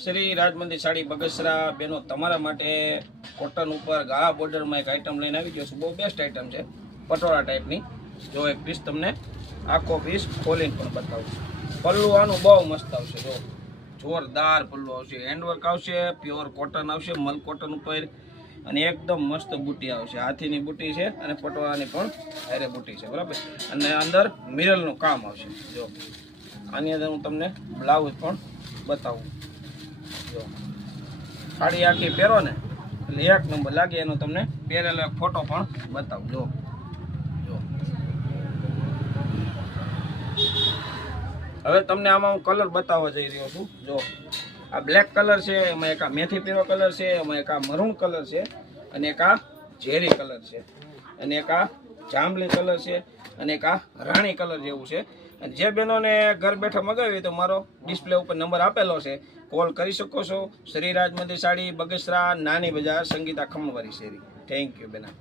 શ્રી રાજ મંદિર સાડી બગસરા બેનો તમારા માટે કોટન ઉપર ગાળા બોર્ડરમાં એક આઈટમ લઈને આવી ગયો છું. બહુ બેસ્ટ આઈટમ છે, પટોળા ટાઈપની. જો એક પીસ તમને આખો પીસ ખોલીને પણ બતાવું. પલ્લું આનું બહુ મસ્ત આવશે. જો જોરદાર પલ્લું આવશે, હેન્ડવર્ક આવશે, પ્યોર કોટન આવશે, મલ કોટન ઉપર, અને એકદમ મસ્ત બુટી આવશે. હાથીની બુટી છે અને પટોળાની પણ હારે બુટી છે, બરાબર. અને અંદર મિરરનું કામ આવશે. જો આની અંદર હું તમને બ્લાઉઝ પણ બતાવું. જો સાડી આખી પહેરો ને એટલે એક નંબર લાગે. એનો તમને પહેરેલો એક ફોટો પણ બતાવું. જો જો હવે તમને આમાં હું કલર બતાવવા જઈ રહ્યો છું. જો આ બ્લેક કલર છે, એમાં એક આ મેથી પીળો કલર છે, એમાં એક આ મરૂન કલર છે, અને એક આ ઝેરી કલર છે, અને એક આ જાંબલી કલર છે, અને એક આ રાણી કલર જેવું છે. અને જે બહેનોને ઘર બેઠા મગાવી હોય તો મારો ડિસ્પ્લે ઉપર નંબર આપેલો છે, કોલ કરી શકો છો. શ્રી રાજ મંદિર સાડી બગસરા, નાની બજાર, સંગીતા ખમણવારી શેરી. થેન્ક યુ બેના.